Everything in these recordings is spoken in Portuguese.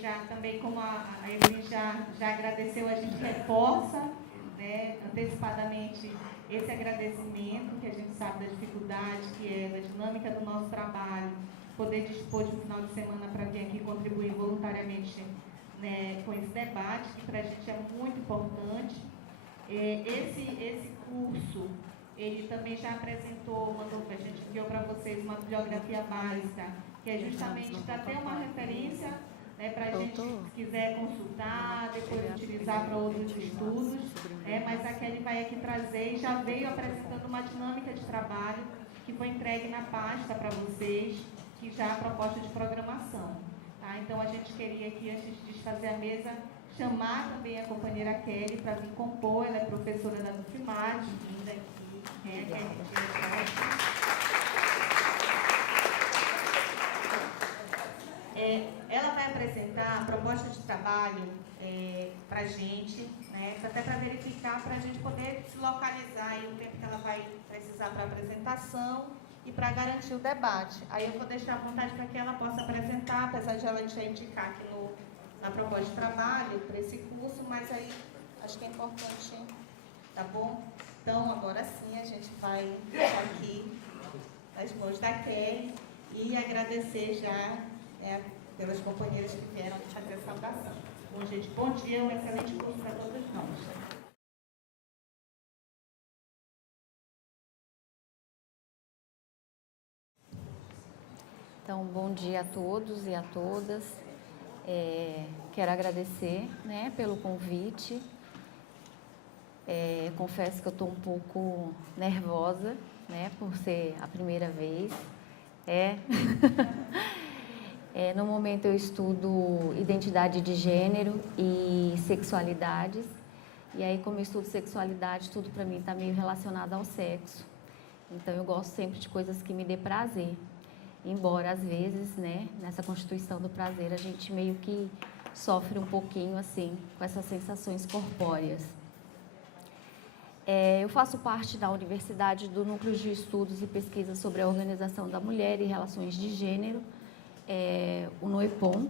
já também, como a Evelyn já agradeceu, a gente reforça, né, antecipadamente esse agradecimento, que a gente sabe da dificuldade, que é da dinâmica do nosso trabalho, poder dispor de um final de semana para vir aqui contribuir voluntariamente, né, com esse debate, que para a gente é muito importante. Esse curso, ele também já apresentou, a gente enviou para vocês uma bibliografia básica, que é justamente para ter uma referência, né, para a gente, se quiser consultar, depois utilizar para outros estudos, né, mas a Kelly vai aqui trazer e já veio apresentando uma dinâmica de trabalho que foi entregue na pasta para vocês, que já é a proposta de programação. Tá? Então, a gente queria aqui, antes de desfazer a mesa, chamar também a companheira Kelly para vir compor. Ela é professora da Dufimad, vinda aqui, ela vai apresentar a proposta de trabalho para a gente, né, até para verificar, para a gente poder se localizar aí o tempo que ela vai precisar para a apresentação e para garantir o debate. Aí eu vou deixar à vontade para que ela possa apresentar, apesar de ela já indicar aqui na proposta de trabalho para esse curso, mas aí acho que é importante, tá bom? Então, agora sim, a gente vai deixar aqui nas mãos da Kelly e agradecer já pelas companheiras que vieram fazer essa saudação. Bom, gente, bom dia, um excelente curso para todos nós. Então, bom dia a todos e a todas. Quero agradecer, né, pelo convite. Confesso que eu estou um pouco nervosa, né, por ser a primeira vez. No momento eu estudo identidade de gênero e sexualidades. E aí, como eu estudo sexualidade, tudo para mim está meio relacionado ao sexo. Então, eu gosto sempre de coisas que me dê prazer. Embora, às vezes, né, nessa constituição do prazer, a gente meio que sofre um pouquinho, assim, com essas sensações corpóreas. Eu faço parte da Universidade do Núcleo de Estudos e Pesquisas sobre a Organização da Mulher e Relações de Gênero, o NOEPOM,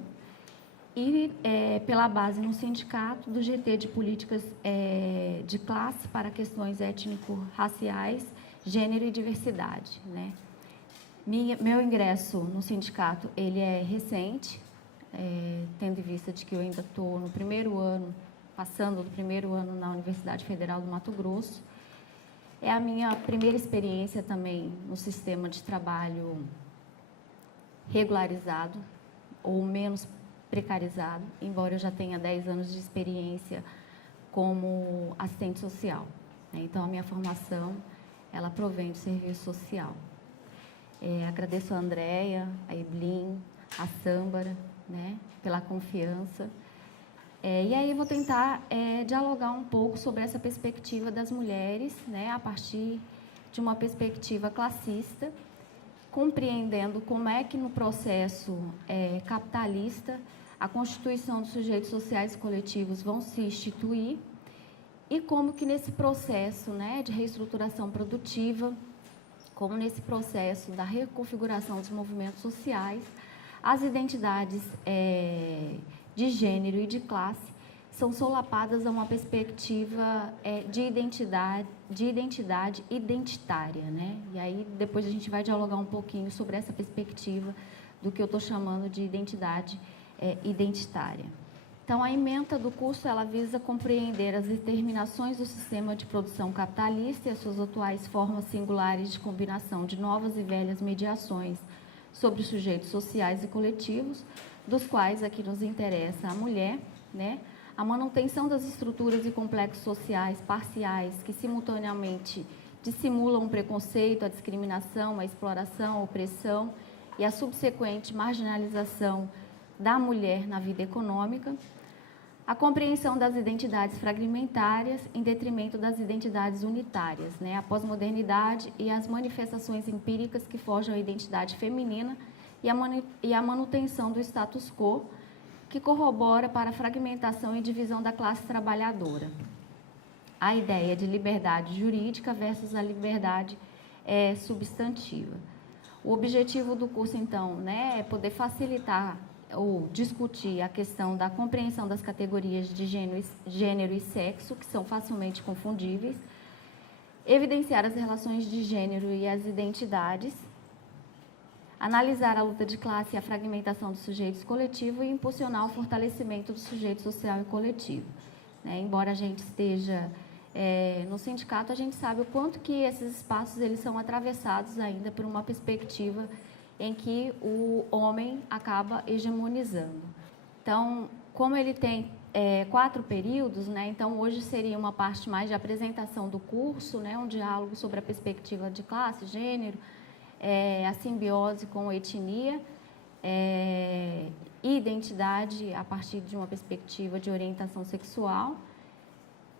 e pela base no sindicato do GT de Políticas de Classe para Questões Étnico-Raciais, Gênero e Diversidade, né? Meu ingresso no sindicato, ele é recente, tendo em vista de que eu ainda estou no primeiro ano, passando do primeiro ano na Universidade Federal do Mato Grosso. É a minha primeira experiência também no sistema de trabalho regularizado, ou menos precarizado, embora eu já tenha 10 anos de experiência como assistente social, né? Então, a minha formação, ela provém do serviço social. Agradeço a Andréia, a Evelyn, a Sâmbara, né, pela confiança. E aí vou tentar dialogar um pouco sobre essa perspectiva das mulheres, né, a partir de uma perspectiva classista, compreendendo como é que no processo capitalista a constituição dos sujeitos sociais e coletivos vão se instituir e como que nesse processo, né, de reestruturação produtiva, como nesse processo da reconfiguração dos movimentos sociais, as identidades de gênero e de classe são solapadas a uma perspectiva de identidade identitária, né? E aí depois a gente vai dialogar um pouquinho sobre essa perspectiva do que eu estou chamando de identidade identitária. Então, a ementa do curso, ela visa compreender as determinações do sistema de produção capitalista e as suas atuais formas singulares de combinação de novas e velhas mediações sobre os sujeitos sociais e coletivos, dos quais aqui nos interessa a mulher, né? A manutenção das estruturas e complexos sociais parciais que simultaneamente dissimulam o preconceito, a discriminação, a exploração, a opressão e a subsequente marginalização da mulher na vida econômica, a compreensão das identidades fragmentárias em detrimento das identidades unitárias, né? A pós-modernidade e as manifestações empíricas que forjam a identidade feminina e a manutenção do status quo, que corrobora para a fragmentação e divisão da classe trabalhadora. A ideia de liberdade jurídica versus a liberdade substantiva. O objetivo do curso, então, né, é poder facilitar ou discutir a questão da compreensão das categorias de gênero e sexo, que são facilmente confundíveis, evidenciar as relações de gênero e as identidades, analisar a luta de classe e a fragmentação dos sujeitos coletivos e impulsionar o fortalecimento do sujeito social e coletivo. Embora a gente esteja no sindicato, a gente sabe o quanto que esses espaços eles são atravessados ainda por uma perspectiva em que o homem acaba hegemonizando. Então, como ele tem 4 períodos, então hoje seria uma parte mais de apresentação do curso, um diálogo sobre a perspectiva de classe, gênero, a simbiose com etnia, identidade a partir de uma perspectiva de orientação sexual.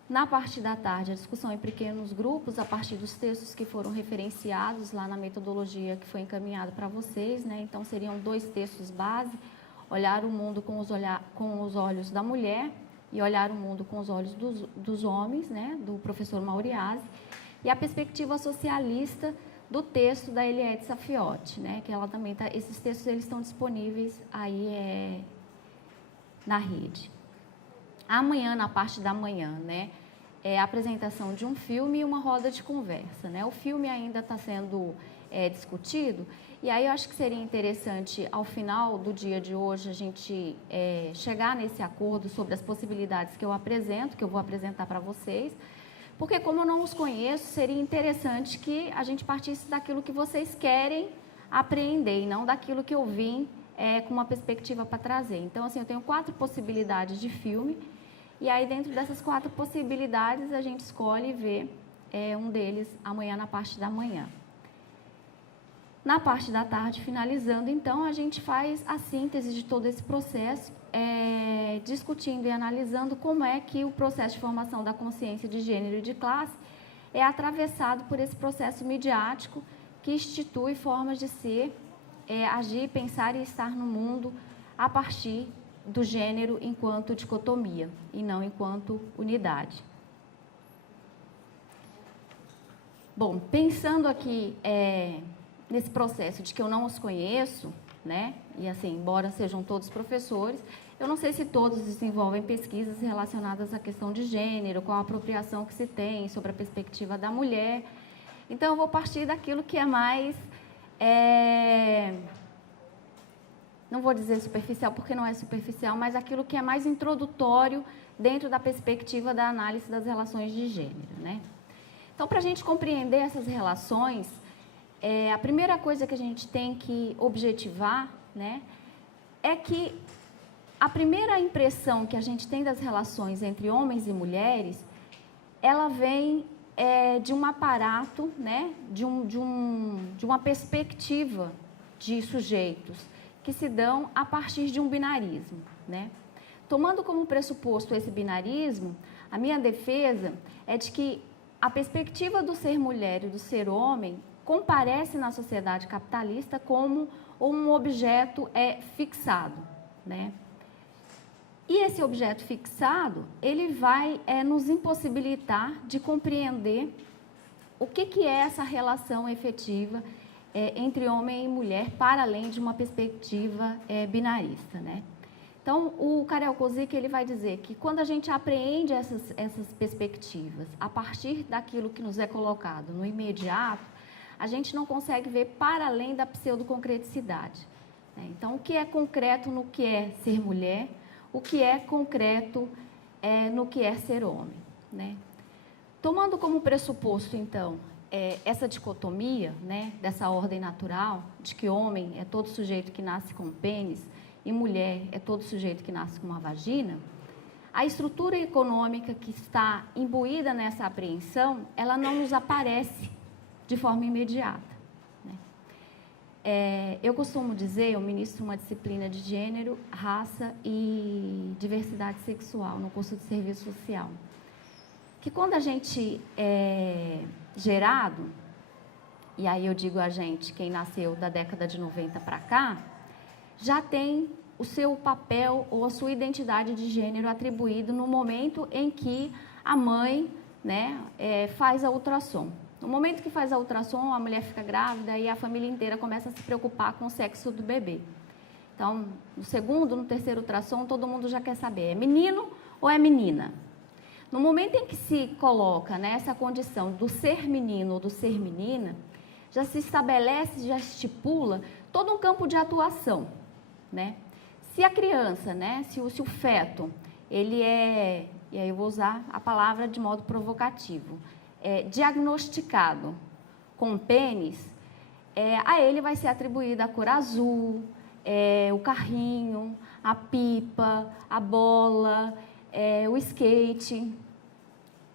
Na parte da tarde, a discussão em pequenos grupos, a partir dos textos que foram referenciados lá na metodologia que foi encaminhada para vocês. Então, seriam 2 textos base, Olhar o Mundo com os Olhos da Mulher e Olhar o Mundo com os Olhos dos Homens, do professor Mauriase, e a perspectiva socialista do texto da Eliette Safiotti, que ela também esses textos eles estão disponíveis aí na rede. Amanhã, na parte da manhã, é a apresentação de um filme e uma roda de conversa. O filme ainda está sendo discutido, e aí eu acho que seria interessante, ao final do dia de hoje, a gente chegar nesse acordo sobre as possibilidades que eu vou apresentar para vocês, porque como eu não os conheço, seria interessante que a gente partisse daquilo que vocês querem apreender, e não daquilo que eu vim com uma perspectiva para trazer. Então, assim, eu tenho 4 possibilidades de filme, e aí, dentro dessas 4 possibilidades, a gente escolhe e vê um deles amanhã na parte da manhã. Na parte da tarde, finalizando, então, a gente faz a síntese de todo esse processo, discutindo e analisando como é que o processo de formação da consciência de gênero e de classe é atravessado por esse processo midiático que institui formas de ser, agir, pensar e estar no mundo a partir do gênero enquanto dicotomia e não enquanto unidade. Bom, pensando aqui nesse processo de que eu não os conheço, e assim, embora sejam todos professores, eu não sei se todos desenvolvem pesquisas relacionadas à questão de gênero, qual a apropriação que se tem sobre a perspectiva da mulher. Então, eu vou partir daquilo que é mais... não vou dizer superficial, porque não é superficial, mas aquilo que é mais introdutório dentro da perspectiva da análise das relações de gênero. Então, para a gente compreender essas relações, a primeira coisa que a gente tem que objetivar, é que a primeira impressão que a gente tem das relações entre homens e mulheres, ela vem de um aparato, de uma perspectiva de sujeitos que se dão a partir de um binarismo. Tomando como pressuposto esse binarismo, a minha defesa é de que a perspectiva do ser mulher e do ser homem comparece na sociedade capitalista como um objeto fixado. E esse objeto fixado, ele vai nos impossibilitar de compreender o que é essa relação efetiva entre homem e mulher, para além de uma perspectiva binarista. Então, o Karel Kozik, ele vai dizer que quando a gente apreende essas perspectivas a partir daquilo que nos é colocado no imediato, a gente não consegue ver para além da pseudoconcreticidade. Então, o que é concreto no que é ser mulher, o que é concreto no que é ser homem. Tomando como pressuposto, então, essa dicotomia, dessa ordem natural, de que homem é todo sujeito que nasce com um pênis e mulher é todo sujeito que nasce com uma vagina, a estrutura econômica que está imbuída nessa apreensão, ela não nos aparece de forma imediata. Eu costumo dizer, eu ministro uma disciplina de gênero, raça e diversidade sexual no curso de serviço social, que quando a gente é gerado, e aí eu digo a gente, quem nasceu da década de 90 para cá, já tem o seu papel ou a sua identidade de gênero atribuído no momento em que a mãe faz a ultrassom. No momento que faz a ultrassom, a mulher fica grávida e a família inteira começa a se preocupar com o sexo do bebê. Então, no segundo, no terceiro ultrassom, todo mundo já quer saber, é menino ou é menina? No momento em que se coloca nessa condição do ser menino ou do ser menina, já se estabelece, já estipula todo um campo de atuação, né? Se a criança, né, se o feto, ele é, e aí eu vou usar a palavra de modo provocativo, diagnosticado com pênis, a ele vai ser atribuída a cor azul, o carrinho, a pipa, a bola, o skate.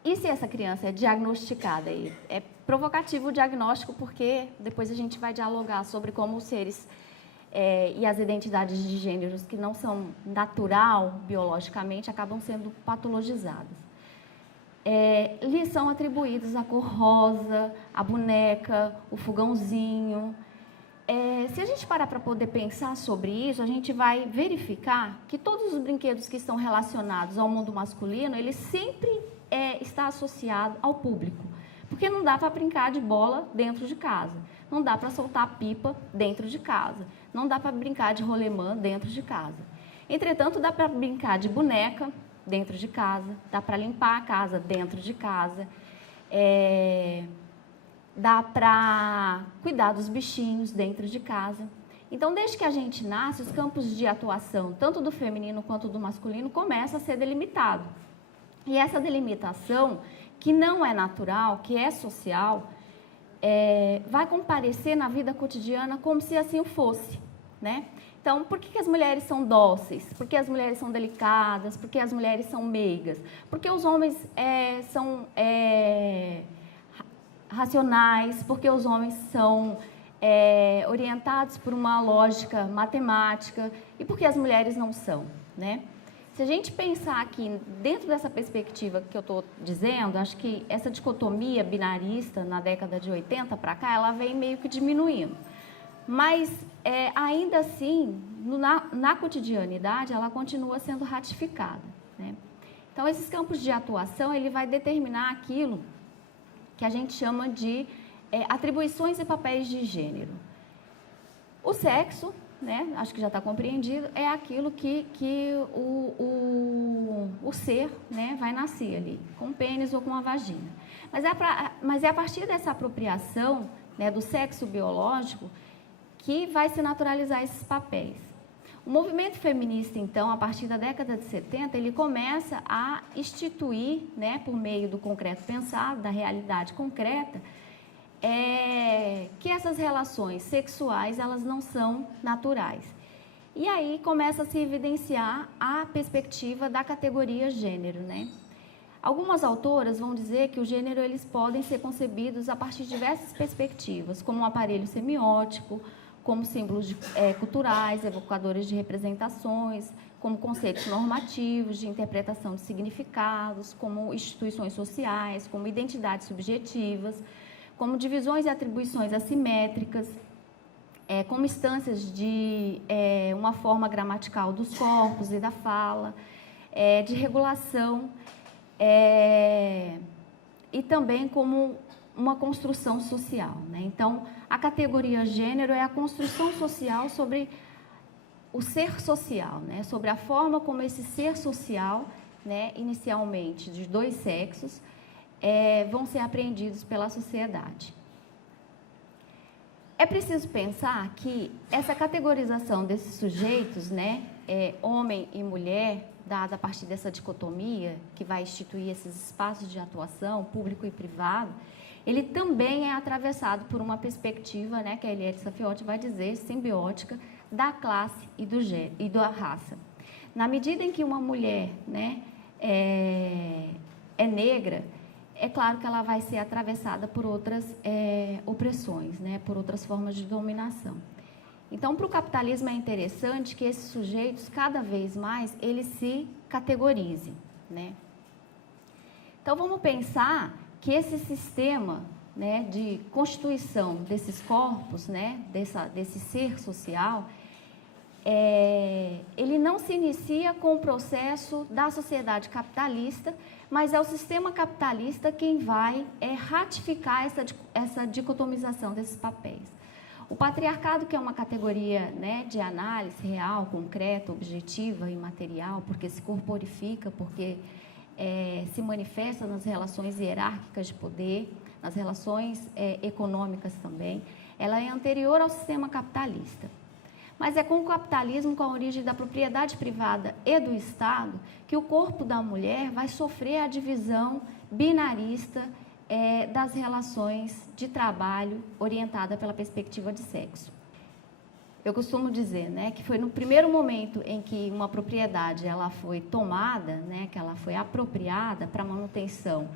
E se essa criança é diagnosticada? É provocativo o diagnóstico, porque depois a gente vai dialogar sobre como os seres e as identidades de gêneros que não são natural, biologicamente, acabam sendo patologizadas. Lhes são atribuídos a cor rosa, a boneca, o fogãozinho. Se a gente parar para poder pensar sobre isso, a gente vai verificar que todos os brinquedos que estão relacionados ao mundo masculino, ele sempre está associado ao público. Porque não dá para brincar de bola dentro de casa, não dá para soltar pipa dentro de casa, não dá para brincar de rolemã dentro de casa. Entretanto, dá para brincar de boneca dentro de casa, dá para limpar a casa dentro de casa, dá para cuidar dos bichinhos dentro de casa. Então, desde que a gente nasce, os campos de atuação, tanto do feminino quanto do masculino, começam a ser delimitados. E essa delimitação, que não é natural, que é social, vai comparecer na vida cotidiana como se assim fosse, né? Então, por que as mulheres são dóceis? Por que as mulheres são delicadas? Por que as mulheres são meigas? Porque os homens são racionais? Porque os homens são orientados por uma lógica matemática? E por que as mulheres não são, né? Se a gente pensar aqui, dentro dessa perspectiva que eu estou dizendo, acho que essa dicotomia binarista, na década de 80 para cá, ela vem meio que diminuindo. Mas, ainda assim, na cotidianidade, ela continua sendo ratificada, né? Então, esses campos de atuação, ele vai determinar aquilo que a gente chama de atribuições e papéis de gênero. O sexo, né, acho que já está compreendido, é aquilo que o ser, né, vai nascer ali, com pênis ou com a vagina. Mas é a partir dessa apropriação, né, do sexo biológico que vai se naturalizar esses papéis. O movimento feminista, então, a partir da década de 70, ele começa a instituir, né, por meio do concreto pensado, da realidade concreta, que essas relações sexuais, elas não são naturais. E aí começa a se evidenciar a perspectiva da categoria gênero, né? Algumas autoras vão dizer que o gênero, eles podem ser concebidos a partir de diversas perspectivas, como um aparelho semiótico, como símbolos culturais, evocadores de representações, como conceitos normativos de interpretação de significados, como instituições sociais, como identidades subjetivas, como divisões e atribuições assimétricas, como instâncias de uma forma gramatical dos corpos e da fala, de regulação, e também como uma construção social, né? Então, a categoria gênero é a construção social sobre o ser social, né? Sobre a forma como esse ser social, né, inicialmente de dois sexos, vão ser apreendidos pela sociedade. É preciso pensar que essa categorização desses sujeitos, né, homem e mulher, dada a partir dessa dicotomia que vai instituir esses espaços de atuação, público e privado, ele também é atravessado por uma perspectiva, né, que a Eliette Safiotti vai dizer, simbiótica, da classe e da raça. Na medida em que uma mulher, né, é negra, é claro que ela vai ser atravessada por outras opressões, né, por outras formas de dominação. Então, para o capitalismo é interessante que esses sujeitos, cada vez mais, eles se categorizem, né? Então, vamos pensar que esse sistema, né, de constituição desses corpos, né, desse ser social, ele não se inicia com o processo da sociedade capitalista, mas é o sistema capitalista quem vai ratificar essa dicotomização desses papéis. O patriarcado, que é uma categoria, né, de análise real, concreta, objetiva e material, porque se corporifica, porque se manifesta nas relações hierárquicas de poder, nas relações econômicas também, ela é anterior ao sistema capitalista. Mas é com o capitalismo, com a origem da propriedade privada e do Estado, que o corpo da mulher vai sofrer a divisão binarista das relações de trabalho orientada pela perspectiva de sexo. Eu costumo dizer, né, que foi no primeiro momento em que uma propriedade ela foi tomada, né, que ela foi apropriada para manutenção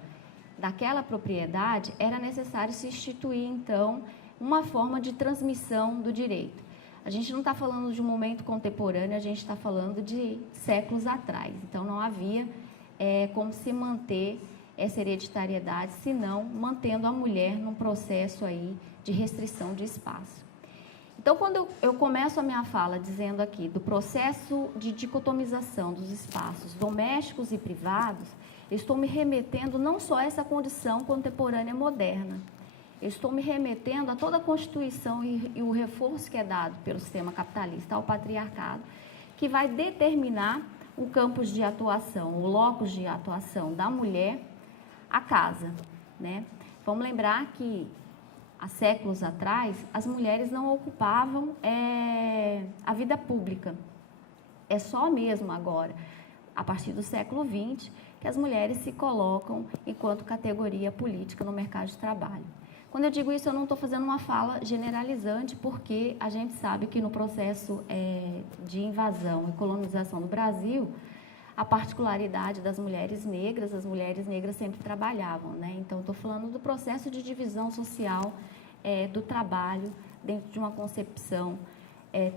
daquela propriedade, era necessário se instituir, então, uma forma de transmissão do direito. A gente não está falando de um momento contemporâneo, a gente está falando de séculos atrás. Então, não havia como se manter essa hereditariedade, senão mantendo a mulher num processo aí de restrição de espaço. Então, quando eu começo a minha fala dizendo aqui do processo de dicotomização dos espaços domésticos e privados, eu estou me remetendo não só a essa condição contemporânea moderna, eu estou me remetendo a toda a constituição e o reforço que é dado pelo sistema capitalista ao patriarcado, que vai determinar o campus de atuação, o locus de atuação da mulher, a casa, né? Vamos lembrar que há séculos atrás, as mulheres não ocupavam a vida pública. É só mesmo agora, a partir do século XX, que as mulheres se colocam enquanto categoria política no mercado de trabalho. Quando eu digo isso, eu não estou fazendo uma fala generalizante, porque a gente sabe que no processo de invasão e colonização do Brasil, a particularidade das mulheres negras, as mulheres negras sempre trabalhavam, né? Então, estou falando do processo de divisão social do trabalho dentro de uma concepção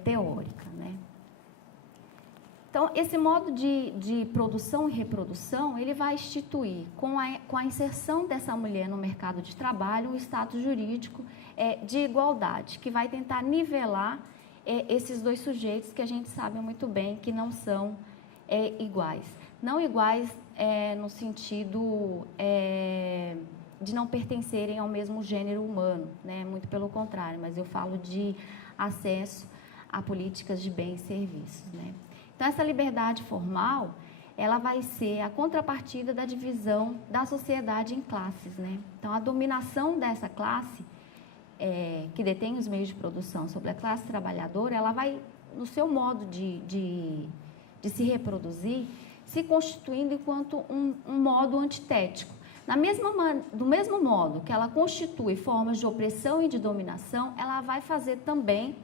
teórica, né? Então, esse modo de produção e reprodução, ele vai instituir, com a inserção dessa mulher no mercado de trabalho, um status jurídico de igualdade, que vai tentar nivelar esses dois sujeitos que a gente sabe muito bem que não são iguais. Não iguais no sentido de não pertencerem ao mesmo gênero humano, né? Muito pelo contrário, mas eu falo de acesso a políticas de bens e serviços, né? Então, essa liberdade formal, ela vai ser a contrapartida da divisão da sociedade em classes, né? Então, a dominação dessa classe, que detém os meios de produção sobre a classe trabalhadora, ela vai, no seu modo de se reproduzir, se constituindo enquanto um modo antitético. Do mesmo modo que ela constitui formas de opressão e de dominação, ela vai fazer também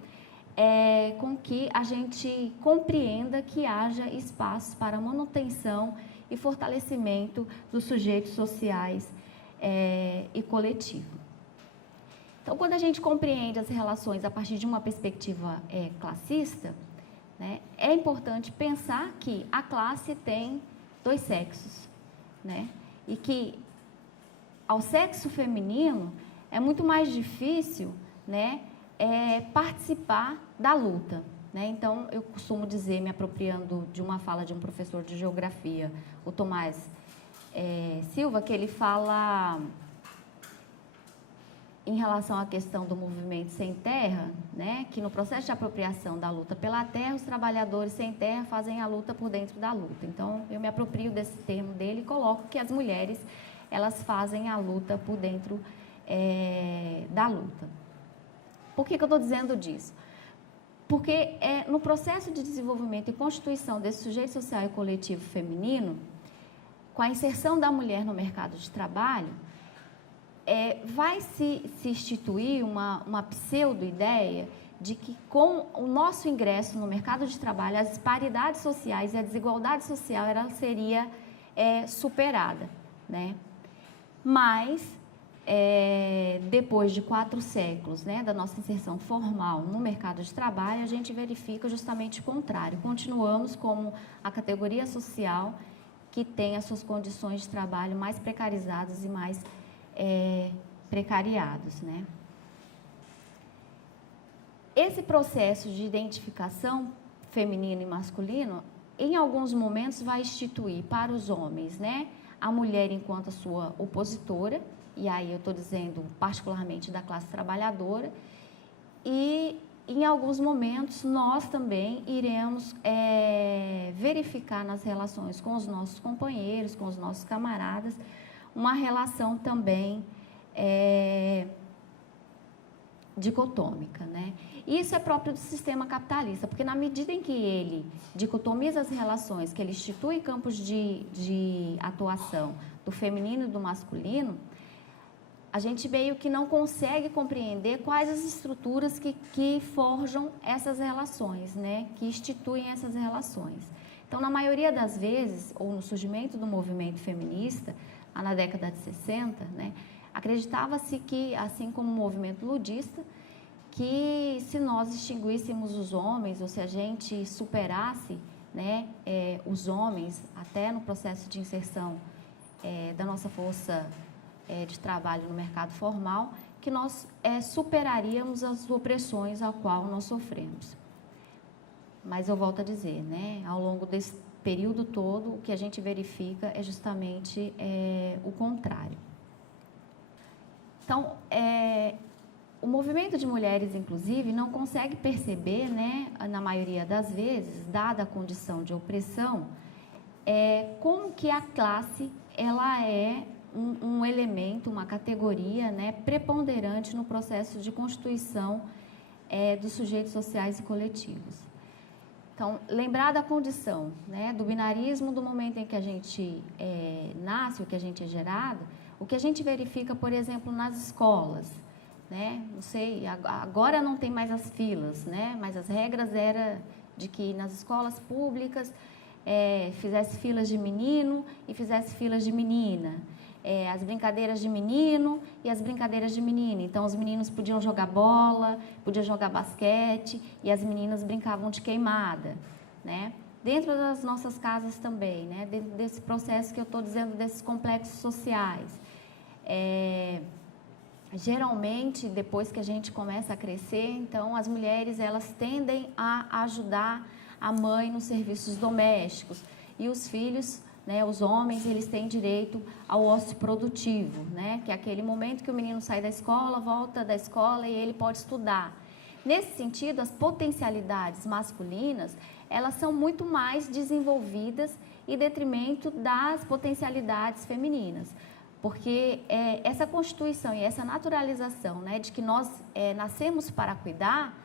com que a gente compreenda que haja espaço para manutenção e fortalecimento dos sujeitos sociais e coletivo. Então, quando a gente compreende as relações a partir de uma perspectiva classista, né, é importante pensar que a classe tem dois sexos, né, e que ao sexo feminino é muito mais difícil, né, participar da luta, né? Então, eu costumo dizer, me apropriando de uma fala de um professor de geografia, o Tomás Silva, que ele fala em relação à questão do movimento sem terra, né, que no processo de apropriação da luta pela terra, os trabalhadores sem terra fazem a luta por dentro da luta. Então, eu me aproprio desse termo dele e coloco que as mulheres, elas fazem a luta por dentro da luta. Por que eu estou dizendo disso? Porque no processo de desenvolvimento e constituição desse sujeito social e coletivo feminino, com a inserção da mulher no mercado de trabalho, vai se instituir uma pseudo-ideia de que com o nosso ingresso no mercado de trabalho, as disparidades sociais e a desigualdade social ela seria superada, né? Mas, depois de 4 séculos, né, da nossa inserção formal no mercado de trabalho, a gente verifica justamente o contrário. Continuamos como a categoria social que tem as suas condições de trabalho mais precarizadas e mais precariados, né? Esse processo de identificação feminino e masculino, em alguns momentos, vai instituir para os homens, né, a mulher enquanto a sua opositora, e aí eu estou dizendo particularmente da classe trabalhadora, e em alguns momentos nós também iremos verificar nas relações com os nossos companheiros, com os nossos camaradas, uma relação também dicotômica, né? Isso é próprio do sistema capitalista, porque na medida em que ele dicotomiza as relações, que ele institui campos de atuação do feminino e do masculino, a gente meio que não consegue compreender quais as estruturas que forjam essas relações, né? Que instituem essas relações. Então, na maioria das vezes, ou no surgimento do movimento feminista, lá na década de 60, né? Acreditava-se que, assim como o movimento ludista, que se nós extinguíssemos os homens, ou se a gente superasse, né, os homens, até no processo de inserção da nossa força de trabalho no mercado formal, que nós superaríamos as opressões ao qual nós sofremos. Mas eu volto a dizer, né, ao longo desse período todo, o que a gente verifica é justamente o contrário. Então, o movimento de mulheres, inclusive, não consegue perceber, né, na maioria das vezes, dada a condição de opressão, como que a classe ela é um elemento, uma categoria, né, preponderante no processo de constituição dos sujeitos sociais e coletivos. Então, lembrar da condição, né, do binarismo do momento em que a gente nasce, o que a gente é gerado, o que a gente verifica, por exemplo, nas escolas, né? Não sei, agora não tem mais as filas, né? Mas as regras eram de que nas escolas públicas fizesse filas de menino e fizesse filas de menina. As brincadeiras de menino e as brincadeiras de menina. Então, os meninos podiam jogar bola, podiam jogar basquete e as meninas brincavam de queimada, né? Dentro das nossas casas também, né? Dentro desse processo que eu estou dizendo, desses complexos sociais. Geralmente, depois que a gente começa a crescer, então, as mulheres, elas tendem a ajudar a mãe nos serviços domésticos e os filhos, né, os homens, eles têm direito ao ócio produtivo, né, que é aquele momento que o menino sai da escola, volta da escola e ele pode estudar. Nesse sentido, as potencialidades masculinas, elas são muito mais desenvolvidas em detrimento das potencialidades femininas. Porque essa constituição e essa naturalização, né, de que nós nascemos para cuidar,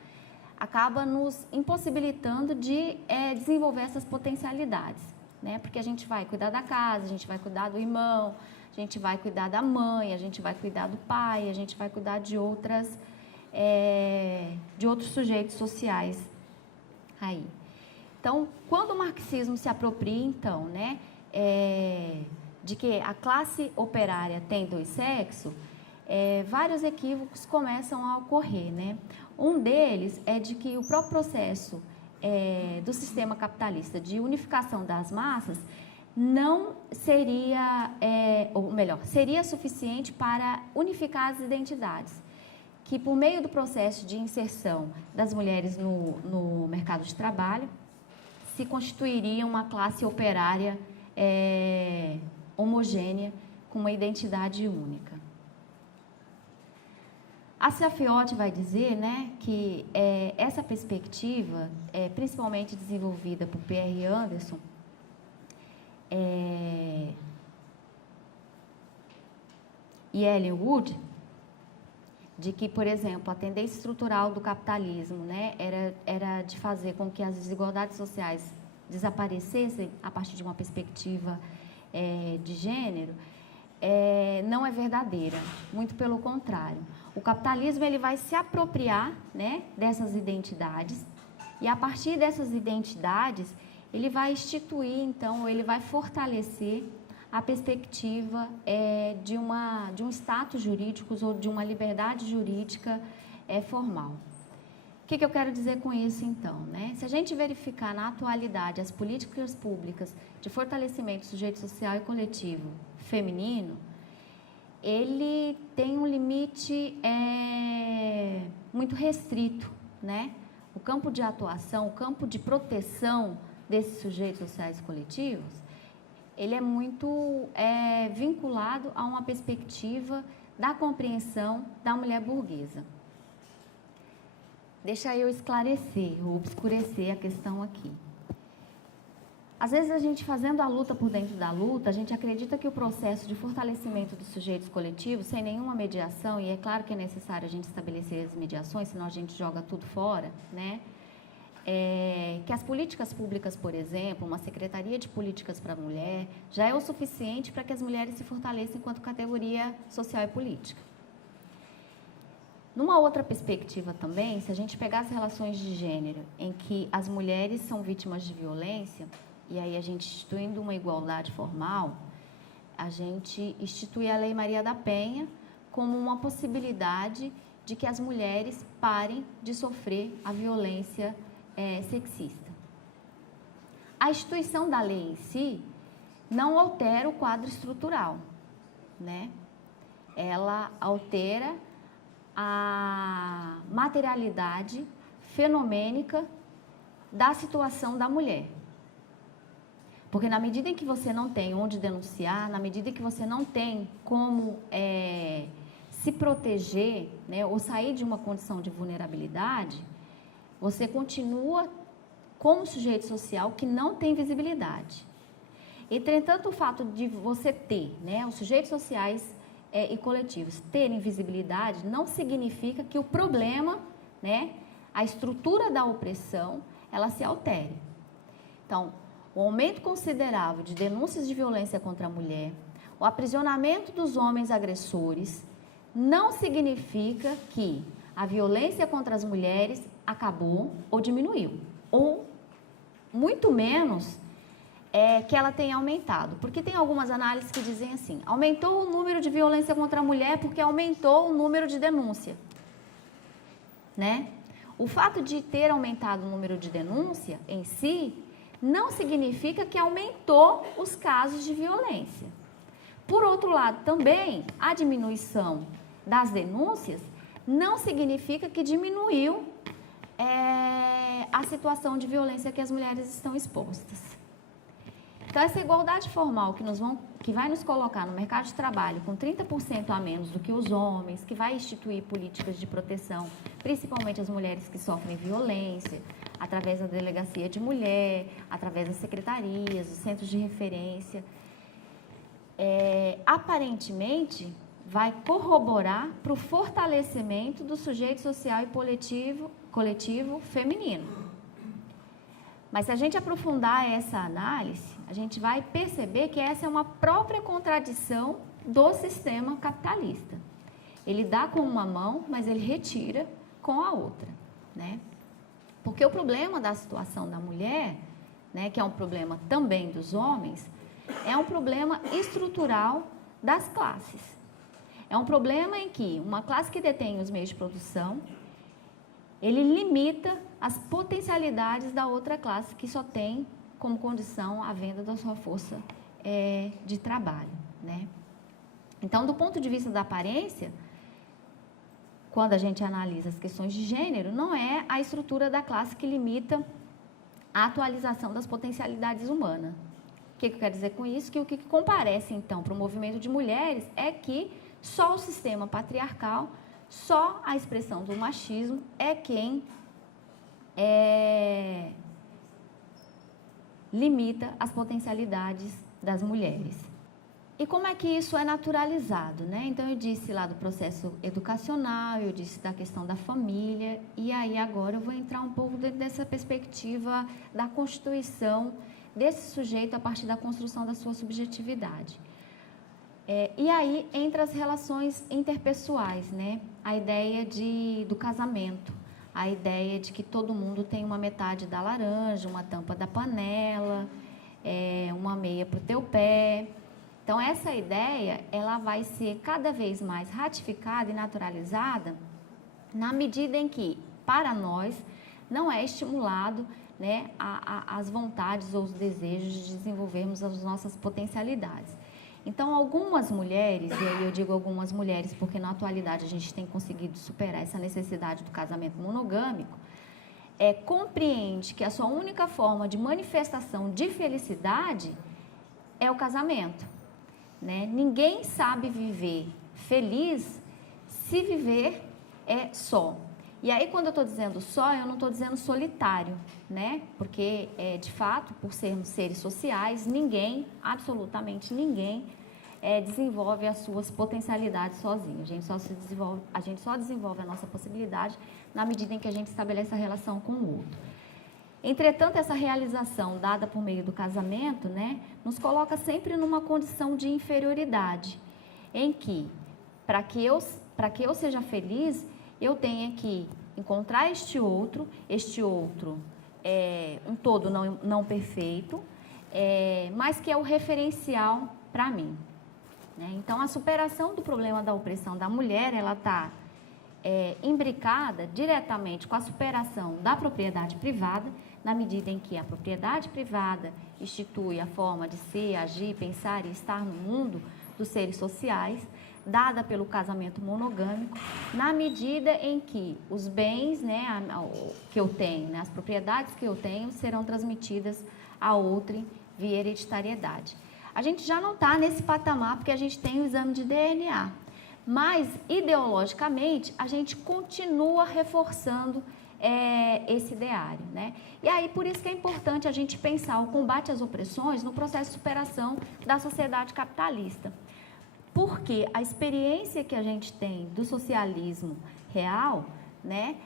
acaba nos impossibilitando de desenvolver essas potencialidades, né? Porque a gente vai cuidar da casa, a gente vai cuidar do irmão, a gente vai cuidar da mãe, a gente vai cuidar do pai, a gente vai cuidar de outros sujeitos sociais aí. Então, quando o marxismo se apropria, então, né, de que a classe operária tem dois sexos, vários equívocos começam a ocorrer, né? Um deles é de que o próprio processo do sistema capitalista de unificação das massas não seria, ou melhor, seria suficiente para unificar as identidades, que por meio do processo de inserção das mulheres no mercado de trabalho, se constituiria uma classe operária homogênea, com uma identidade única. A Ciafiotti vai dizer, né, que essa perspectiva, principalmente desenvolvida por Pierre Anderson, e Ellen Wood, de que, por exemplo, a tendência estrutural do capitalismo, né, era de fazer com que as desigualdades sociais desaparecessem a partir de uma perspectiva de gênero, não é verdadeira, muito pelo contrário. O capitalismo ele vai se apropriar, né, dessas identidades e, a partir dessas identidades, ele vai instituir, então, ele vai fortalecer a perspectiva de um status jurídico ou de uma liberdade jurídica formal. O que eu quero dizer com isso, então, né? Se a gente verificar na atualidade as políticas públicas de fortalecimento do sujeito social e coletivo feminino, ele tem um limite muito restrito, né? O campo de atuação, o campo de proteção desses sujeitos sociais e coletivos, ele é muito vinculado a uma perspectiva da compreensão da mulher burguesa. deixa eu esclarecer ou obscurecer a questão aqui. Às vezes a gente fazendo a luta por dentro da luta, a gente acredita que o processo de fortalecimento dos sujeitos coletivos, sem nenhuma mediação, e é claro que é necessário a gente estabelecer as mediações, senão a gente joga tudo fora, né? Que as políticas públicas, por exemplo, uma secretaria de políticas para a mulher, já é o suficiente para que as mulheres se fortaleçam enquanto categoria social e política. Numa outra perspectiva também, se a gente pegar as relações de gênero em que as mulheres são vítimas de violência, e aí a gente instituindo uma igualdade formal, a gente institui a Lei Maria da Penha como uma possibilidade de que as mulheres parem de sofrer a violência sexista. A instituição da lei em si não altera o quadro estrutural, né? Ela altera a materialidade fenomênica da situação da mulher. Porque na medida em que você não tem onde denunciar, na medida em que você não tem como se proteger, né, ou sair de uma condição de vulnerabilidade, você continua como sujeito social que não tem visibilidade. Entretanto, o fato de você ter, né, os sujeitos sociais e coletivos terem visibilidade não significa que o problema, né, a estrutura da opressão, ela se altere. Então, o aumento considerável de denúncias de violência contra a mulher, o aprisionamento dos homens agressores, não significa que a violência contra as mulheres acabou ou diminuiu, ou muito menos que ela tenha aumentado, porque tem algumas análises que dizem assim, aumentou o número de violência contra a mulher porque aumentou o número de denúncia, né? O fato de ter aumentado o número de denúncia em si, não significa que aumentou os casos de violência. Por outro lado, também, a diminuição das denúncias não significa que diminuiu a situação de violência que as mulheres estão expostas. Então, essa igualdade formal que vai nos colocar no mercado de trabalho com 30% a menos do que os homens, que vai instituir políticas de proteção, principalmente as mulheres que sofrem violência, através da delegacia de mulher, através das secretarias, dos centros de referência, aparentemente vai corroborar para o fortalecimento do sujeito social e coletivo feminino. Mas se a gente aprofundar essa análise, a gente vai perceber que essa é uma própria contradição do sistema capitalista. Ele dá com uma mão, mas ele retira com a outra, né? Porque o problema da situação da mulher, né, que é um problema também dos homens, é um problema estrutural das classes. É um problema em que uma classe que detém os meios de produção, ele limita as potencialidades da outra classe que só tem como condição a venda da sua força de trabalho, né? Então, do ponto de vista da aparência, quando a gente analisa as questões de gênero, não é a estrutura da classe que limita a atualização das potencialidades humanas. O que eu quero dizer com isso? Que o que comparece, então, para o movimento de mulheres é que só o sistema patriarcal, só a expressão do machismo é quem limita as potencialidades das mulheres. E como é que isso é naturalizado, né? Então, eu disse lá do processo educacional, eu disse da questão da família, e aí agora eu vou entrar um pouco dentro dessa perspectiva da constituição desse sujeito a partir da construção da sua subjetividade. E aí entra as relações interpessoais, né? A ideia do casamento, a ideia de que todo mundo tem uma metade da laranja, uma tampa da panela, uma meia para o teu pé. Então, essa ideia, ela vai ser cada vez mais ratificada e naturalizada na medida em que, para nós, não é estimulado, né, as vontades ou os desejos de desenvolvermos as nossas potencialidades. Então, algumas mulheres, e aí eu digo algumas mulheres porque na atualidade a gente tem conseguido superar essa necessidade do casamento monogâmico, compreende que a sua única forma de manifestação de felicidade é o casamento. Né? Ninguém sabe viver feliz se viver só. E aí, quando eu estou dizendo só, eu não estou dizendo solitário, né? Porque, de fato, por sermos seres sociais, ninguém, absolutamente ninguém, desenvolve as suas potencialidades sozinho. A gente só desenvolve a nossa possibilidade na medida em que a gente estabelece a relação com o outro. Entretanto, essa realização dada por meio do casamento, né, nos coloca sempre numa condição de inferioridade, em que, para que eu seja feliz, eu tenho que encontrar este outro é um todo não perfeito, mas que é o referencial para mim. Né? Então, a superação do problema da opressão da mulher, ela está imbricada diretamente com a superação da propriedade privada, na medida em que a propriedade privada institui a forma de ser, agir, pensar e estar no mundo dos seres sociais, dada pelo casamento monogâmico, na medida em que os bens, né, que eu tenho, né, as propriedades que eu tenho, serão transmitidas a outrem via hereditariedade. A gente já não está nesse patamar porque a gente tem o exame de DNA, mas ideologicamente a gente continua reforçando esse ideário, né? E aí, por isso que é importante a gente pensar o combate às opressões no processo de superação da sociedade capitalista. Porque a experiência que a gente tem do socialismo real, né,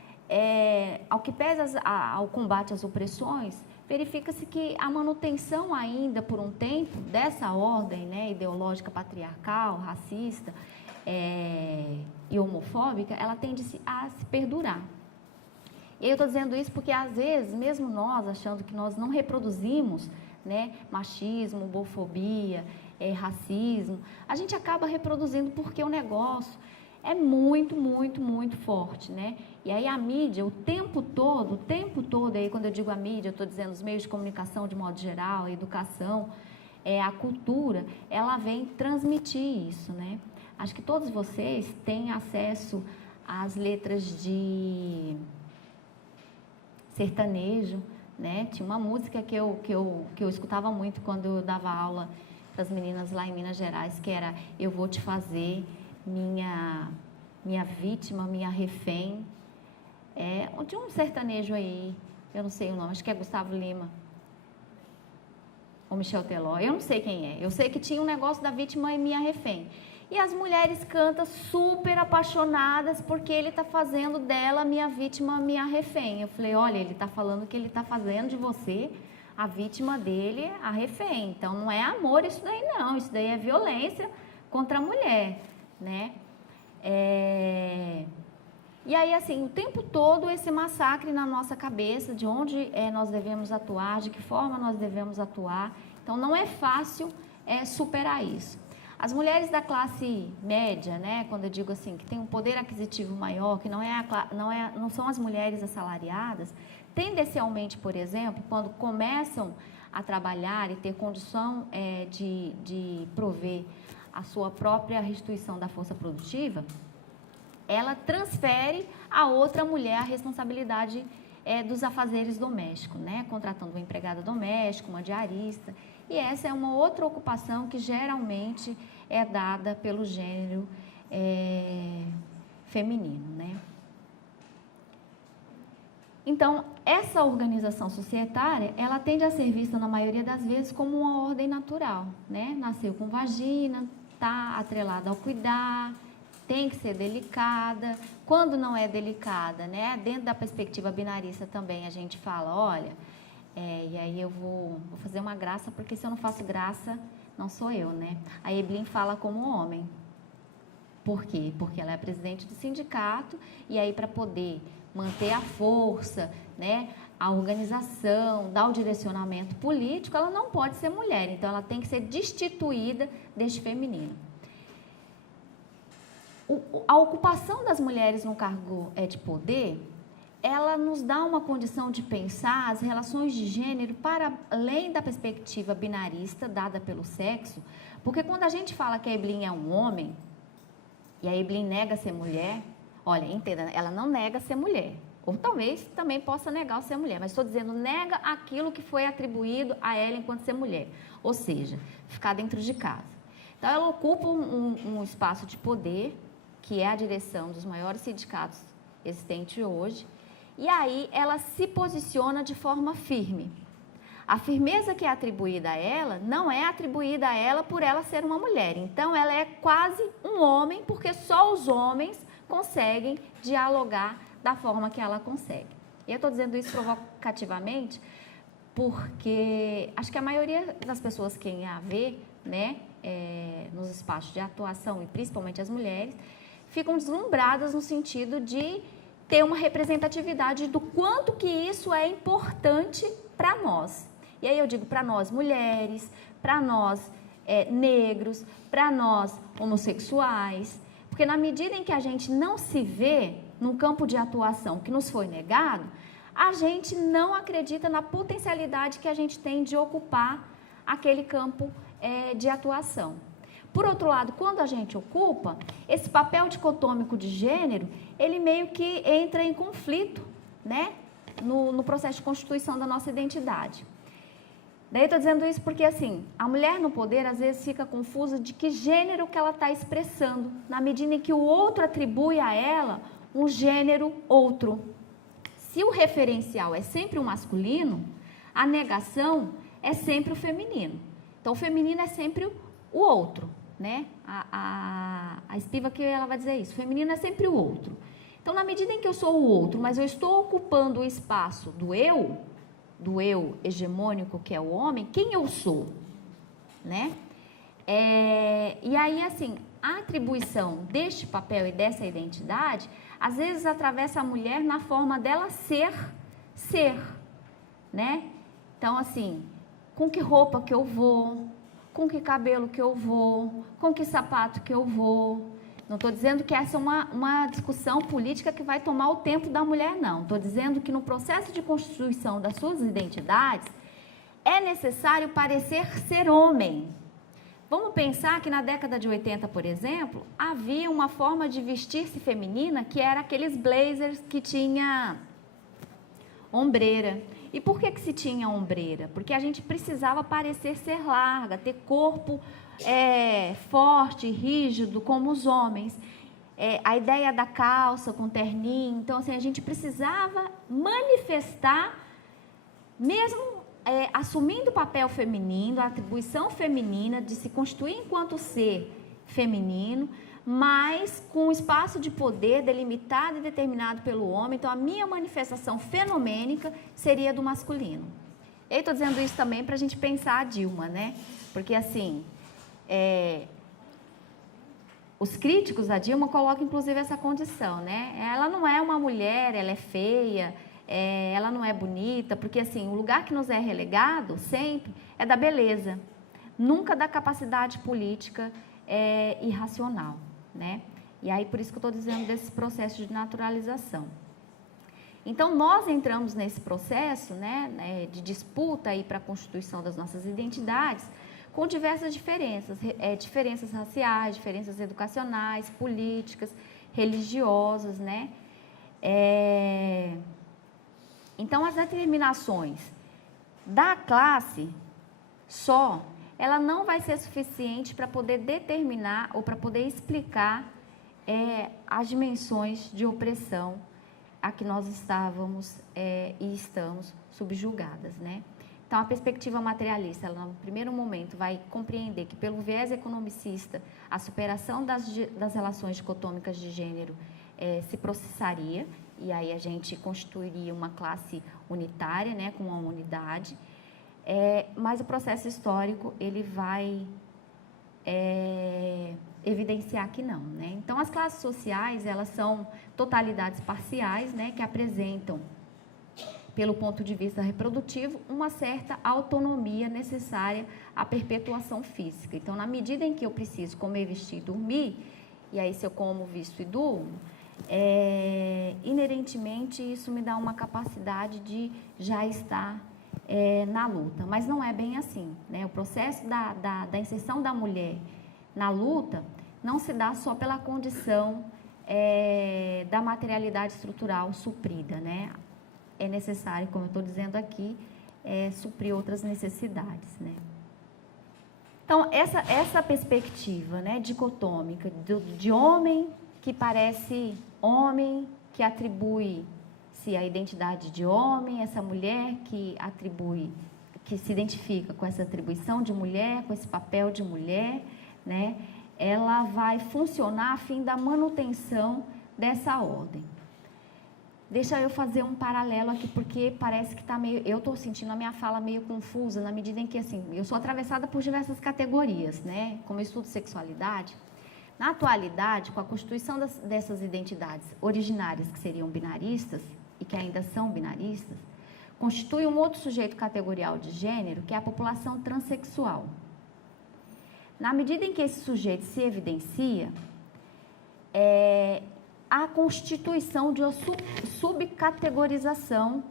ao que pesa ao combate às opressões, verifica-se que a manutenção ainda, por um tempo, dessa ordem, né, ideológica patriarcal, racista e homofóbica, ela tende a se perdurar. E eu estou dizendo isso porque, às vezes, mesmo nós, achando que nós não reproduzimos, né, machismo, homofobia, racismo, a gente acaba reproduzindo porque o negócio é muito, muito, muito forte, né? E aí a mídia, o tempo todo, aí quando eu digo a mídia, eu estou dizendo os meios de comunicação de modo geral, a educação, a cultura, ela vem transmitir isso, né? Acho que todos vocês têm acesso às letras de sertanejo, né? Tinha uma música que eu escutava muito quando eu dava aula para as meninas lá em Minas Gerais, que era Eu Vou Te Fazer, minha vítima, minha refém. Tinha um sertanejo aí, eu não sei o nome, acho que é Gustavo Lima ou Michel Teló, eu não sei quem é. Eu sei que tinha um negócio da vítima e minha refém. E as mulheres cantam super apaixonadas porque ele está fazendo dela minha vítima, minha refém. Eu falei, olha, ele está falando que ele está fazendo de você a vítima dele, a refém. Então, não é amor isso daí não, isso daí é violência contra a mulher, né? E aí, assim, o tempo todo esse massacre na nossa cabeça, de onde nós devemos atuar, de que forma nós devemos atuar. Então, não é fácil superar isso. As mulheres da classe média, né, quando eu digo assim, que tem um poder aquisitivo maior, que não são as mulheres assalariadas, tendencialmente, por exemplo, quando começam a trabalhar e ter condição de prover a sua própria restituição da força produtiva, ela transfere a outra mulher a responsabilidade dos afazeres domésticos, né? Contratando uma empregada doméstica, uma diarista. E essa é uma outra ocupação que geralmente é dada pelo gênero feminino, né? Então, essa organização societária, ela tende a ser vista, na maioria das vezes, como uma ordem natural, né? Nasceu com vagina, está atrelada ao cuidar, tem que ser delicada. Quando não é delicada, né? Dentro da perspectiva binarista também a gente fala, olha, e aí eu vou fazer uma graça, porque se eu não faço graça, não sou eu, né? A Eblin fala como homem. Por quê? Porque ela é presidente do sindicato, e aí para poder manter a força, né, a organização, dar o direcionamento político, ela não pode ser mulher, então ela tem que ser destituída deste feminino. A ocupação das mulheres no cargo de poder, ela nos dá uma condição de pensar as relações de gênero para além da perspectiva binarista dada pelo sexo, porque quando a gente fala que a Eblin é um homem, e a Eblin nega ser mulher, olha, entenda, ela não nega ser mulher, ou talvez também possa negar ser mulher, mas estou dizendo, nega aquilo que foi atribuído a ela enquanto ser mulher, ou seja, ficar dentro de casa. Então, ela ocupa um espaço de poder, que é a direção dos maiores sindicatos existente hoje, e aí ela se posiciona de forma firme. A firmeza que é atribuída a ela não é atribuída a ela por ela ser uma mulher. Então, ela é quase um homem, porque só os homens conseguem dialogar da forma que ela consegue. E eu estou dizendo isso provocativamente porque acho que a maioria das pessoas que a vê, né, nos espaços de atuação, e principalmente as mulheres, ficam deslumbradas no sentido de ter uma representatividade do quanto que isso é importante para nós. E aí eu digo para nós mulheres, para nós negros, para nós homossexuais, porque na medida em que a gente não se vê num campo de atuação que nos foi negado, a gente não acredita na potencialidade que a gente tem de ocupar aquele campo de atuação. Por outro lado, quando a gente ocupa, esse papel dicotômico de gênero, ele meio que entra em conflito, né, no processo de constituição da nossa identidade. Daí eu estou dizendo isso porque, assim, a mulher no poder, às vezes, fica confusa de que gênero que ela está expressando, na medida em que o outro atribui a ela um gênero outro. Se o referencial é sempre o masculino, a negação é sempre o feminino. Então, o feminino é sempre o outro, né? A Spiva que ela vai dizer isso, o feminino é sempre o outro. Então, na medida em que eu sou o outro, mas eu estou ocupando o espaço do eu hegemônico, que é o homem, quem eu sou, né? E aí, assim, a atribuição deste papel e dessa identidade, às vezes atravessa a mulher na forma dela ser, né? Então, assim, com que roupa que eu vou, com que cabelo que eu vou, com que sapato que eu vou. Não estou dizendo que essa é uma discussão política que vai tomar o tempo da mulher, não. Estou dizendo que no processo de constituição das suas identidades, é necessário parecer ser homem. Vamos pensar que na década de 80, por exemplo, havia uma forma de vestir-se feminina que era aqueles blazers que tinha ombreira. E por que se tinha ombreira? Porque a gente precisava parecer ser larga, ter corpo forte, rígido, como os homens. A ideia da calça com terninho. Então, assim, a gente precisava manifestar, mesmo assumindo o papel feminino, a atribuição feminina de se constituir enquanto ser feminino, mas com um espaço de poder delimitado e determinado pelo homem. Então, a minha manifestação fenomênica seria do masculino. Eu estou dizendo isso também para a gente pensar a Dilma, né? Porque, assim, os críticos da Dilma colocam, inclusive, essa condição, né? Ela não é uma mulher, ela é feia, ela não é bonita, porque, assim, o lugar que nos é relegado, sempre, é da beleza, nunca da capacidade política irracional, né? E aí, por isso que eu estou dizendo desse processo de naturalização. Então, nós entramos nesse processo, né, de disputa aí para a constituição das nossas identidades, com diversas diferenças, diferenças raciais, diferenças educacionais, políticas, religiosas, né? Então, as determinações da classe só, ela não vai ser suficiente para poder determinar ou para poder explicar as dimensões de opressão a que nós estávamos e estamos subjugadas, né? Então, a perspectiva materialista, ela, no primeiro momento, vai compreender que, pelo viés economicista, a superação das relações dicotômicas de gênero se processaria, e aí a gente constituiria uma classe unitária, né, com uma unidade, mas o processo histórico, ele vai evidenciar que não, né? Então, as classes sociais, elas são totalidades parciais, né, que apresentam, pelo ponto de vista reprodutivo, uma certa autonomia necessária à perpetuação física. Então, na medida em que eu preciso comer, vestir e dormir, e aí se eu como, visto e durmo, inerentemente isso me dá uma capacidade de já estar na luta. Mas não é bem assim, né? O processo da inserção da mulher na luta não se dá só pela condição da materialidade estrutural suprida, né? É necessário, como eu estou dizendo aqui, suprir outras necessidades, né? Então, essa perspectiva, né, dicotômica de homem que parece homem, que atribui-se a identidade de homem, essa mulher que se identifica com essa atribuição de mulher, com esse papel de mulher, né? Ela vai funcionar a fim da manutenção dessa ordem. Deixa eu fazer um paralelo aqui, porque parece que está meio... Eu estou sentindo a minha fala meio confusa, na medida em que, assim, eu sou atravessada por diversas categorias, né? Como eu estudo sexualidade. Na atualidade, com a constituição dessas identidades originárias, que seriam binaristas, e que ainda são binaristas, constitui um outro sujeito categorial de gênero, que é a população transexual. Na medida em que esse sujeito se evidencia, a constituição de uma subcategorização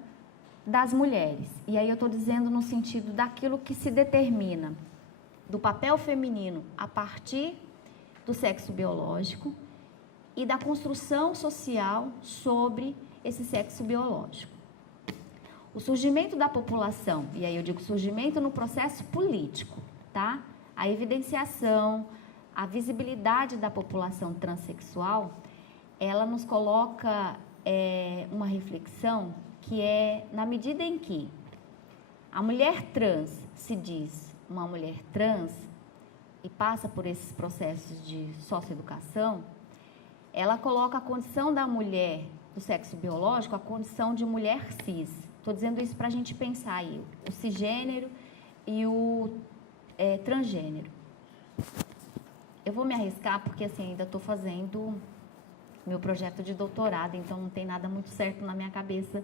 das mulheres. E aí eu estou dizendo no sentido daquilo que se determina do papel feminino a partir do sexo biológico e da construção social sobre esse sexo biológico. O surgimento da população, e aí eu digo surgimento no processo político, tá? A evidenciação, a visibilidade da população transexual, ela nos coloca uma reflexão que é, na medida em que a mulher trans se diz uma mulher trans e passa por esses processos de socioeducação, ela coloca a condição da mulher do sexo biológico, a condição de mulher cis. Estou dizendo isso para a gente pensar aí, o cisgênero e o transgênero. Eu vou me arriscar porque assim, ainda estou fazendo meu projeto de doutorado, então não tem nada muito certo na minha cabeça,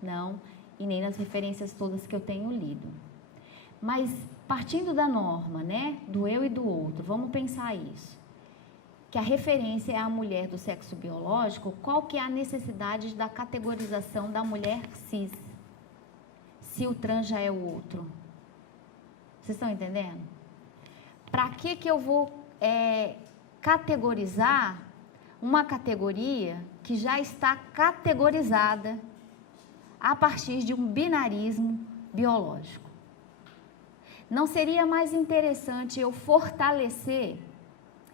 não, e nem nas referências todas que eu tenho lido. Mas, partindo da norma, né, do eu e do outro, vamos pensar isso. Que a referência é a mulher do sexo biológico, qual que é a necessidade da categorização da mulher cis? Se o trans já é o outro. Vocês estão entendendo? Para que eu vou categorizar uma categoria que já está categorizada a partir de um binarismo biológico? Não seria mais interessante eu fortalecer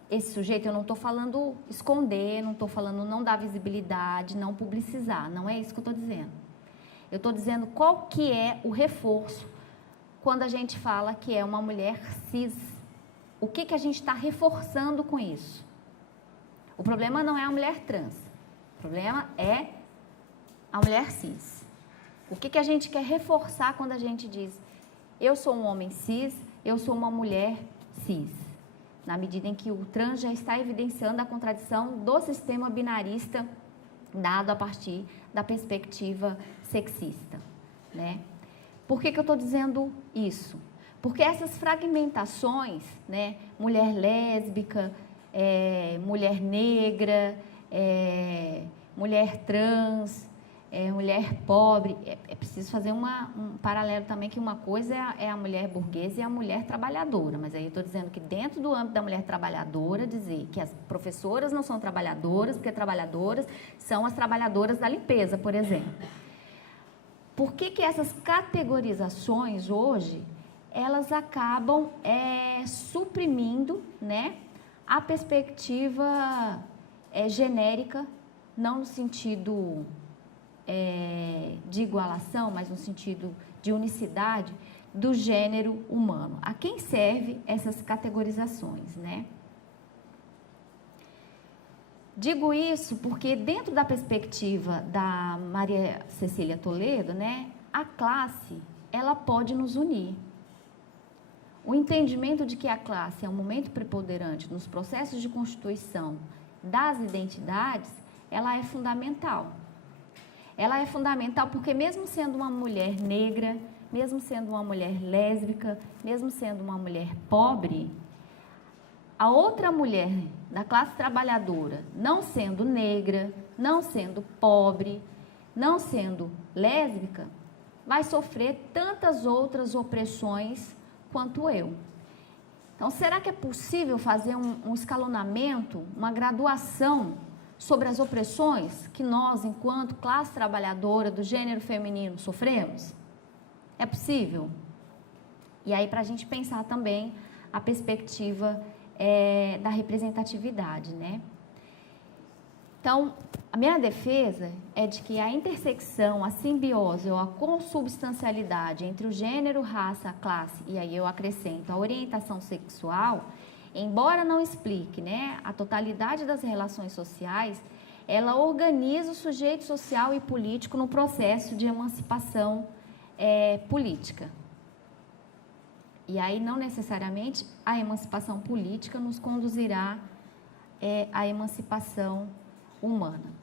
esse sujeito? Eu não estou falando esconder, não estou falando não dar visibilidade, não publicizar, não é isso que eu estou dizendo. Eu estou dizendo qual que é o reforço quando a gente fala que é uma mulher cis. O que a gente está reforçando com isso? O problema não é a mulher trans, o problema é a mulher cis. O que a gente quer reforçar quando a gente diz eu sou um homem cis, eu sou uma mulher cis? Na medida em que o trans já está evidenciando a contradição do sistema binarista dado a partir da perspectiva sexista, né? Por que eu estou dizendo isso? Porque essas fragmentações, né, mulher lésbica, mulher negra, mulher trans, mulher pobre, é preciso fazer um paralelo também, que uma coisa é a mulher burguesa e a mulher trabalhadora, mas aí eu estou dizendo que dentro do âmbito da mulher trabalhadora, dizer que as professoras não são trabalhadoras, porque trabalhadoras são as trabalhadoras da limpeza, por exemplo. Por que essas categorizações hoje, elas acabam suprimindo, né, a perspectiva genérica, não no sentido de igualação, mas no sentido de unicidade do gênero humano? A quem serve essas categorizações, né? Digo isso porque dentro da perspectiva da Maria Cecília Toledo, né, a classe, ela pode nos unir. O entendimento de que a classe é um momento preponderante nos processos de constituição das identidades, ela é fundamental. Ela é fundamental porque mesmo sendo uma mulher negra, mesmo sendo uma mulher lésbica, mesmo sendo uma mulher pobre, a outra mulher da classe trabalhadora, não sendo negra, não sendo pobre, não sendo lésbica, vai sofrer tantas outras opressões quanto eu. Então, será que é possível fazer um escalonamento, uma graduação sobre as opressões que nós, enquanto classe trabalhadora do gênero feminino, sofremos? É possível? E aí, para a gente pensar também a perspectiva da representatividade, né? Então, a minha defesa é de que a intersecção, a simbiose ou a consubstancialidade entre o gênero, raça, a classe, e aí eu acrescento a orientação sexual, embora não explique, né, a totalidade das relações sociais, ela organiza o sujeito social e político no processo de emancipação política. E aí, não necessariamente, a emancipação política nos conduzirá à emancipação humana.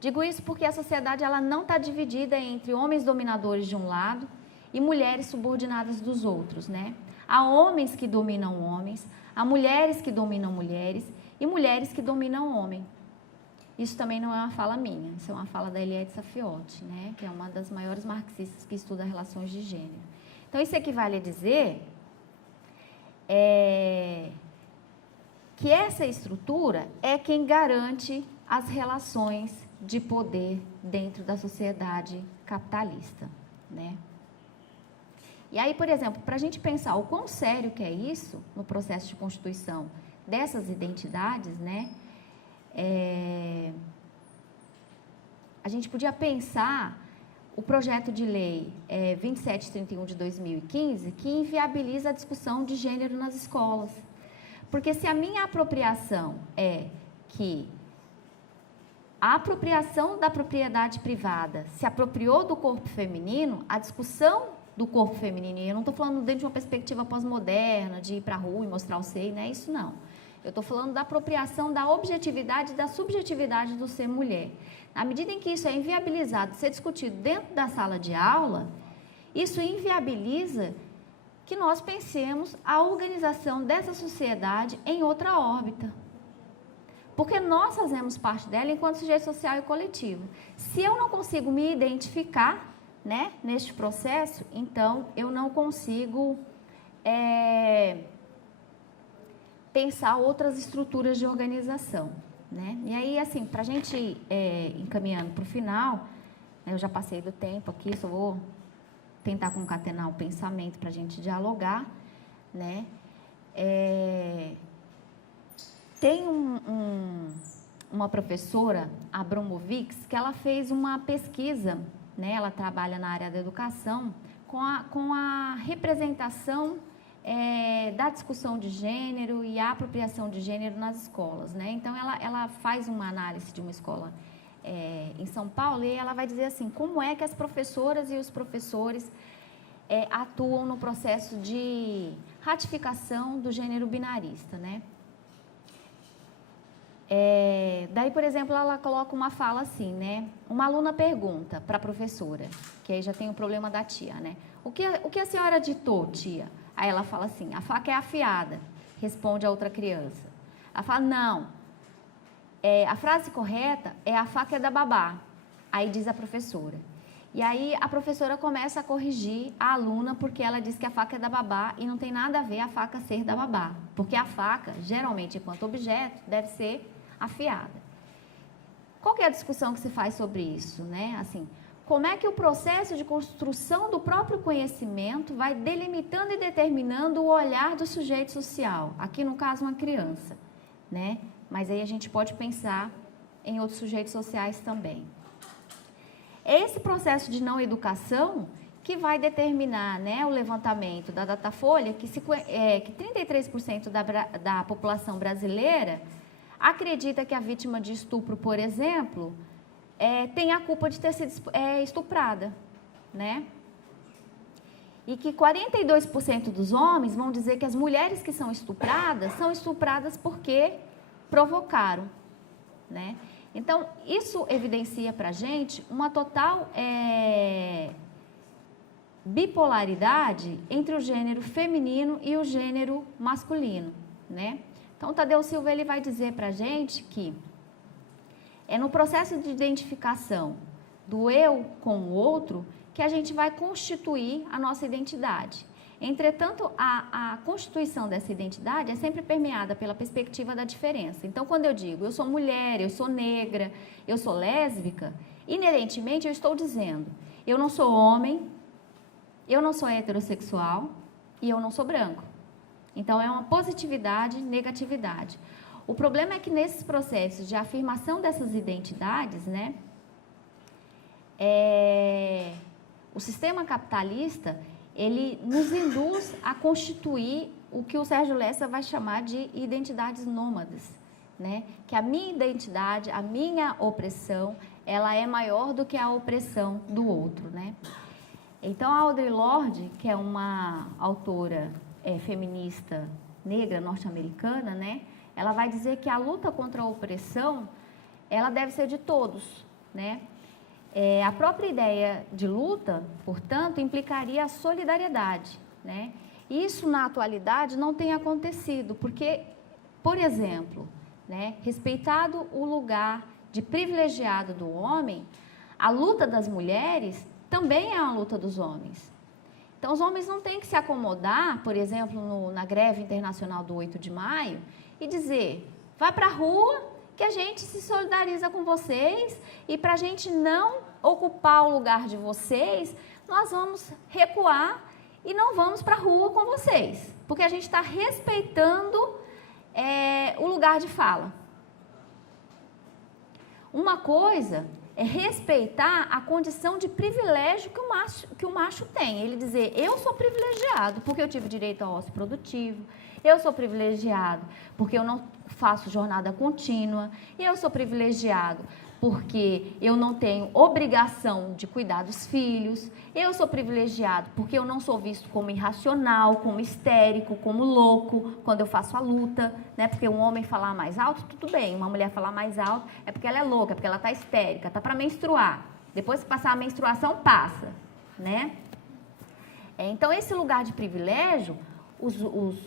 Digo isso porque a sociedade ela não está dividida entre homens dominadores de um lado e mulheres subordinadas dos outros, né? Há homens que dominam homens, há mulheres que dominam mulheres e mulheres que dominam homens. Isso também não é uma fala minha, isso é uma fala da Eliette Safiotti, né? Que é uma das maiores marxistas que estuda relações de gênero. Então, isso equivale a dizer que essa estrutura é quem garante as relações de poder dentro da sociedade capitalista, né? E aí, por exemplo, para a gente pensar o quão sério que é isso no processo de constituição dessas identidades, né? A gente podia pensar o projeto de lei 2731 de 2015, que inviabiliza a discussão de gênero nas escolas. Porque se a minha apropriação é que a apropriação da propriedade privada se apropriou do corpo feminino, a discussão do corpo feminino, e eu não estou falando dentro de uma perspectiva pós-moderna, de ir para a rua e mostrar o seio, não é isso não. Eu estou falando da apropriação da objetividade e da subjetividade do ser mulher. Na medida em que isso é inviabilizado, ser discutido dentro da sala de aula, isso inviabiliza que nós pensemos a organização dessa sociedade em outra órbita. Porque nós fazemos parte dela enquanto sujeito social e coletivo. Se eu não consigo me identificar, né, neste processo, então eu não consigo pensar outras estruturas de organização, né? E aí, assim, para a gente ir encaminhando para o final, né, eu já passei do tempo aqui, só vou tentar concatenar o pensamento para a gente dialogar, né? Tem uma professora, a Bromovics, que ela fez uma pesquisa, né? Ela trabalha na área da educação, com a representação da discussão de gênero e a apropriação de gênero nas escolas, né? Então, ela faz uma análise de uma escola em São Paulo e ela vai dizer assim, como é que as professoras e os professores atuam no processo de ratificação do gênero binarista, né? Daí, por exemplo, ela coloca uma fala assim, né? Uma aluna pergunta para a professora, que aí já tem o problema da tia, né? O que a senhora ditou, tia? Aí ela fala assim, a faca é afiada, responde a outra criança. Ela fala, não, a frase correta é a faca é da babá. Aí diz a professora. E aí a professora começa a corrigir a aluna porque ela diz que a faca é da babá e não tem nada a ver a faca ser da babá. Porque a faca, geralmente, enquanto objeto, deve ser afiada. Qual que é a discussão que se faz sobre isso, né? Assim, como é que o processo de construção do próprio conhecimento vai delimitando e determinando o olhar do sujeito social? Aqui, no caso, uma criança, né? Mas aí a gente pode pensar em outros sujeitos sociais também. É esse processo de não educação que vai determinar, né, o levantamento da Datafolha, que 33% da população brasileira acredita que a vítima de estupro, por exemplo, tem a culpa de ter sido estuprada, né? E que 42% dos homens vão dizer que as mulheres que são estupradas porque provocaram, né? Então, isso evidencia para a gente uma total bipolaridade entre o gênero feminino e o gênero masculino, né? Então, o Tadeu Silva ele vai dizer para a gente que é no processo de identificação do eu com o outro que a gente vai constituir a nossa identidade. Entretanto, a constituição dessa identidade é sempre permeada pela perspectiva da diferença. Então, quando eu digo eu sou mulher, eu sou negra, eu sou lésbica, inerentemente eu estou dizendo eu não sou homem, eu não sou heterossexual e eu não sou branco. Então, é uma positividade, negatividade. O problema é que nesses processos de afirmação dessas identidades, né, o sistema capitalista, ele nos induz a constituir o que o Sérgio Lessa vai chamar de identidades nômadas, né? Que a minha identidade, a minha opressão, ela é maior do que a opressão do outro, né? Então, a Audre Lorde, que é uma autora feminista negra norte-americana, né? Ela vai dizer que a luta contra a opressão, ela deve ser de todos, né? A própria ideia de luta, portanto, implicaria a solidariedade, né? Isso, na atualidade, não tem acontecido, porque, por exemplo, né, respeitado o lugar de privilegiado do homem, a luta das mulheres também é uma luta dos homens. Então, os homens não têm que se acomodar, por exemplo, na greve internacional do 8 de maio, e dizer, vai para a rua que a gente se solidariza com vocês e para a gente não ocupar o lugar de vocês, nós vamos recuar e não vamos para a rua com vocês, porque a gente está respeitando o lugar de fala. Uma coisa é respeitar a condição de privilégio que o macho tem. Ele dizer, eu sou privilegiado porque eu tive direito ao ócio produtivo, eu sou privilegiado porque eu não faço jornada contínua, eu sou privilegiado porque eu não tenho obrigação de cuidar dos filhos, eu sou privilegiado porque eu não sou visto como irracional, como histérico, como louco, quando eu faço a luta, né? Porque um homem falar mais alto, tudo bem, uma mulher falar mais alto, é porque ela é louca, é porque ela está histérica, está para menstruar, depois que passar a menstruação, passa, né? Então, esse lugar de privilégio,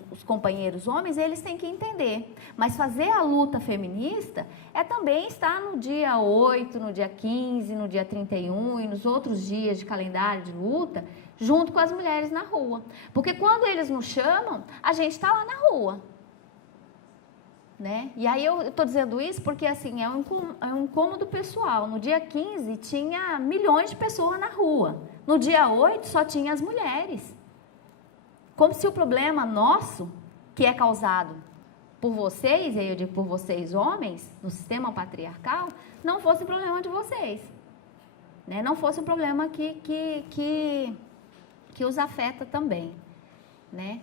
os companheiros homens, eles têm que entender. Mas fazer a luta feminista é também estar no dia 8, no dia 15, no dia 31 e nos outros dias de calendário de luta, junto com as mulheres na rua. Porque quando eles nos chamam, a gente está lá na rua. Né? E aí eu estou dizendo isso porque assim, é um incômodo pessoal. No dia 15 tinha milhões de pessoas na rua. No dia 8 só tinha as mulheres. Como se o problema nosso, que é causado por vocês, e eu digo por vocês homens, no sistema patriarcal, não fosse problema de vocês. Né? Não fosse um problema que os afeta também. Né?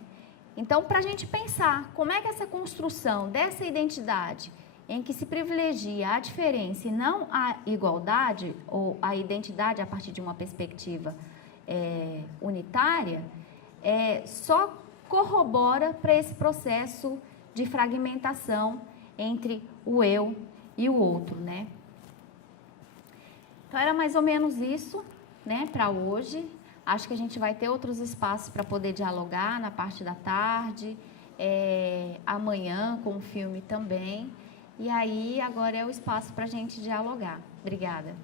Então, para a gente pensar como é que essa construção dessa identidade, em que se privilegia a diferença e não a igualdade, ou a identidade a partir de uma perspectiva unitária, só corrobora para esse processo de fragmentação entre o eu e o outro, né? Então, era mais ou menos isso, né, para hoje. Acho que a gente vai ter outros espaços para poder dialogar na parte da tarde, amanhã com o filme também. E aí, agora é o espaço para a gente dialogar. Obrigada.